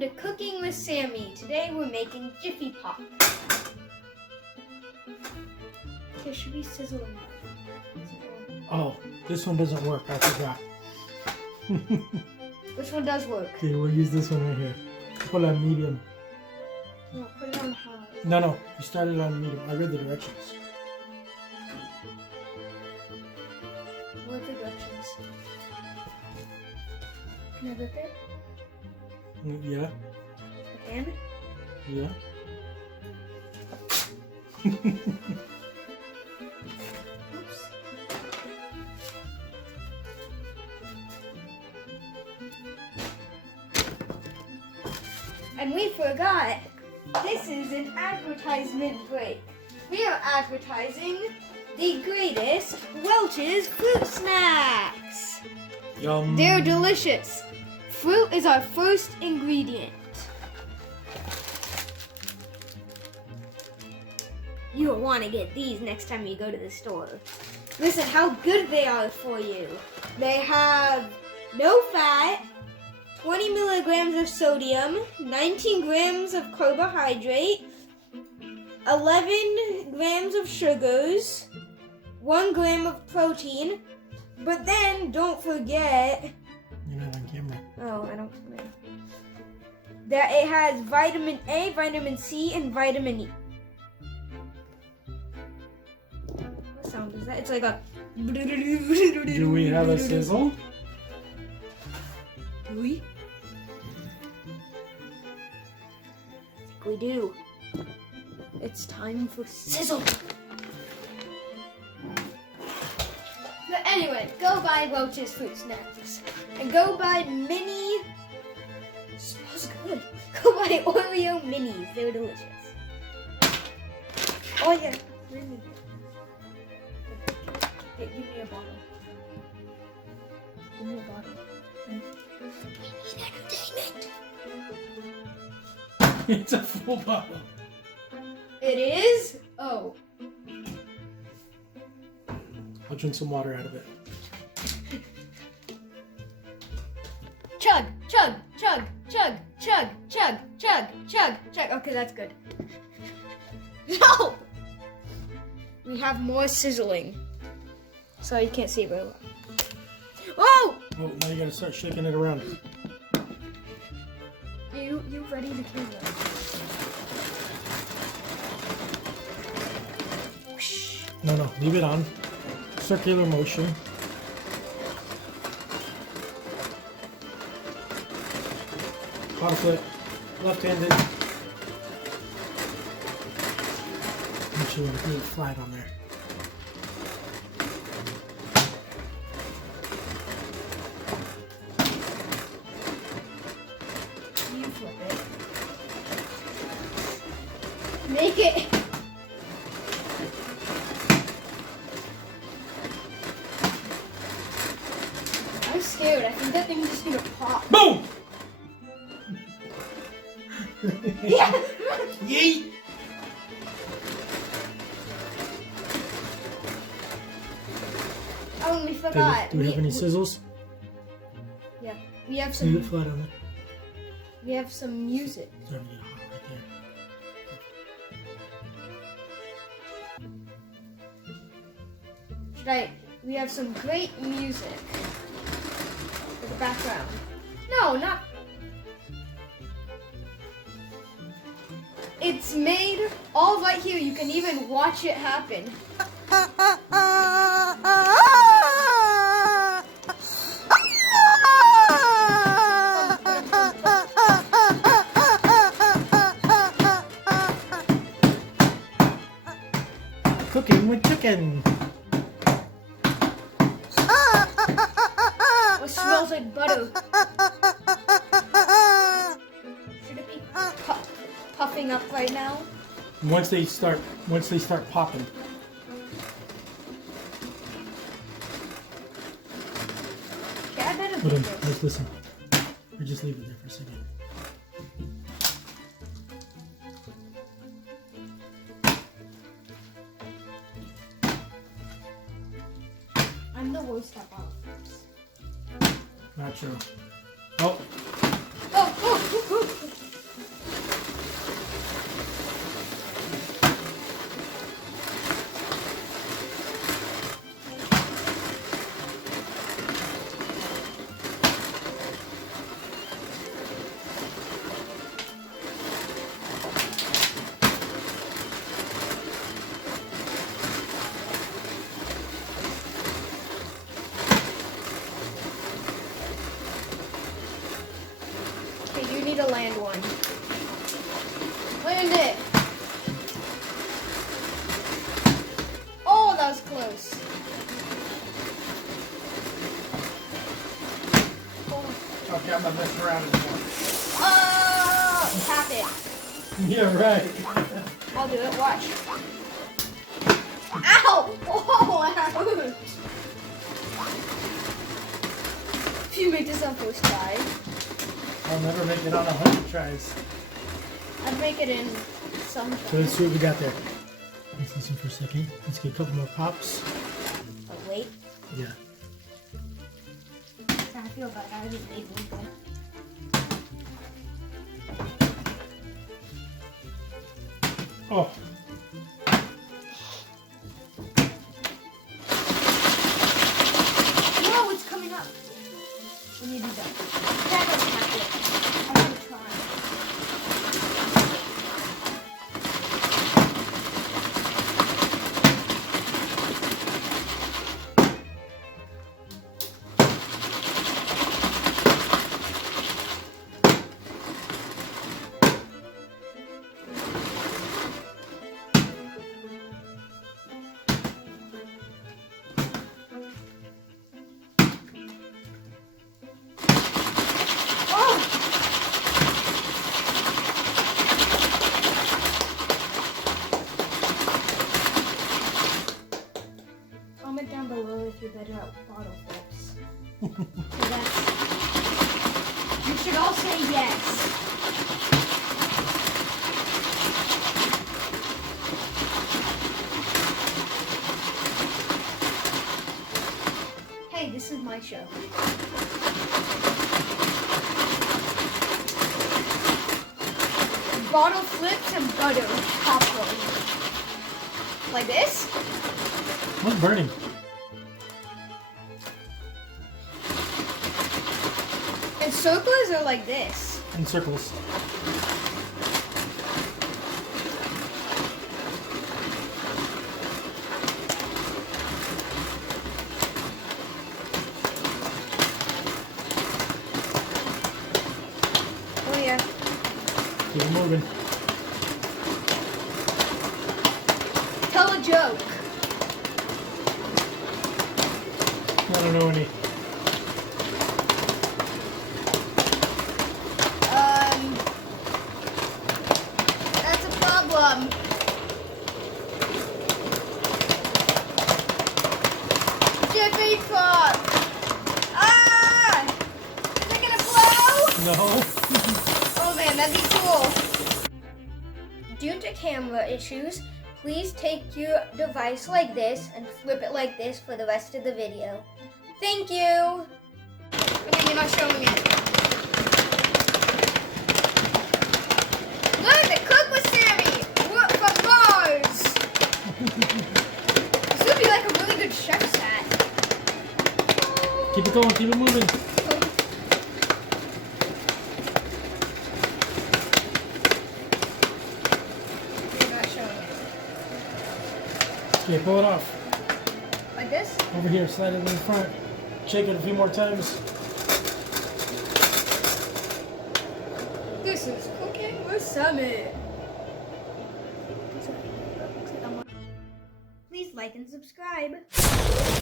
to Cooking with Sammy. Today we're making Jiffy Pop. Okay, should we sizzle them? Oh, this one doesn't work. I forgot. Which one does work? Okay, we'll use this one right here. Put it on medium. No, put it on high. No. You started on medium. I read the directions. What are the directions? Can I rip it? Yeah. Again? Yeah. Oops. And we forgot, this is an advertisement break. We are advertising the greatest Welch's fruit snacks. Yum. They're delicious. Fruit is our first ingredient. You'll want to get these next time you go to the store. Listen how good they are for you. They have no fat, 20 milligrams of sodium, 19 grams of carbohydrate, 11 grams of sugars, 1 gram of protein, but then don't forget... You're not on camera. Oh, I don't know. That it has vitamin A, vitamin C, and vitamin E. What sound is that? It's like a... Do we have a sizzle? Do we? I think we do. It's time for sizzle. But anyway, go buy Welch's Fruit Snacks. And go buy mini... Smells good. Go buy Oreo minis. They're delicious. Oh yeah. Really good. Hey, give me a bottle. Give me a bottle. We need entertainment. It's a full bottle. It is? Oh. I'll drink some water out of it. Chug, chug, chug, chug, chug, chug, chug, chug, chug. Okay, that's good. No! We have more sizzling. Sorry, you can't see it very well. Oh! Oh, now you gotta start shaking it around. You ready the camera? Whoosh. No, leave it on. Circular motion. Bottom flip. Left-handed. Make sure you want to leave it flat on there. You flip it. Make it. I'm scared. I think that thing is just gonna pop. Boom! Yeah. Yeet! Oh, we forgot. Do we have any sizzles? Yeah, we have Leave it some. flat on there. We have some music. It's starting to get hot right there. We have some great music for the background. No, not. It's made all right here. You can even watch it happen. Cooking with chicken. It smells like butter. Should it be puffing up right now? Once they start popping. Yeah, I better do Hold on, this. let's listen. Or just leave it there for a second. I'm the worst at that. Not true. Oh, Oh, need to land one. Land it. Oh, that was close. Okay, I'm not messing around anymore. Oh, tap it. Yeah, right. I'll do it. Watch. Ow! Oh, ouch! If you make this on first try, I'll never make it on 100 tries. I'd make it in some So try. let's see what we got there. Let's listen for a second. Let's get a couple more pops. Oh, wait. Yeah. I feel like I already made one. Oh. No, it's coming up. We need to do that. That doesn't happen. I'm gonna try. Comment down below if you're better at bottle flips. So that's, you should all say yes. Hey, this is my show. Bottle flips and butter popcorn. Like this? What's burning? And circles are like this. In circles. Oh yeah. Keep it moving. Tell a joke. I don't know any. That's a problem. Jiffy Pop. Ah! Is it gonna blow? No. Oh man, that'd be cool. Due to camera issues, please take your device like this and flip it like this for the rest of the video. Thank you. I mean, you're not showing it. Learn to cook with Sammy. Work from Mars. This would be like a really good chef's hat. Keep it going. Keep it moving. You're not showing it. Okay, pull it off. Like this? Over here, slide it in the front. Shake it a few more times. This is cooking with Sammy. Please like and subscribe.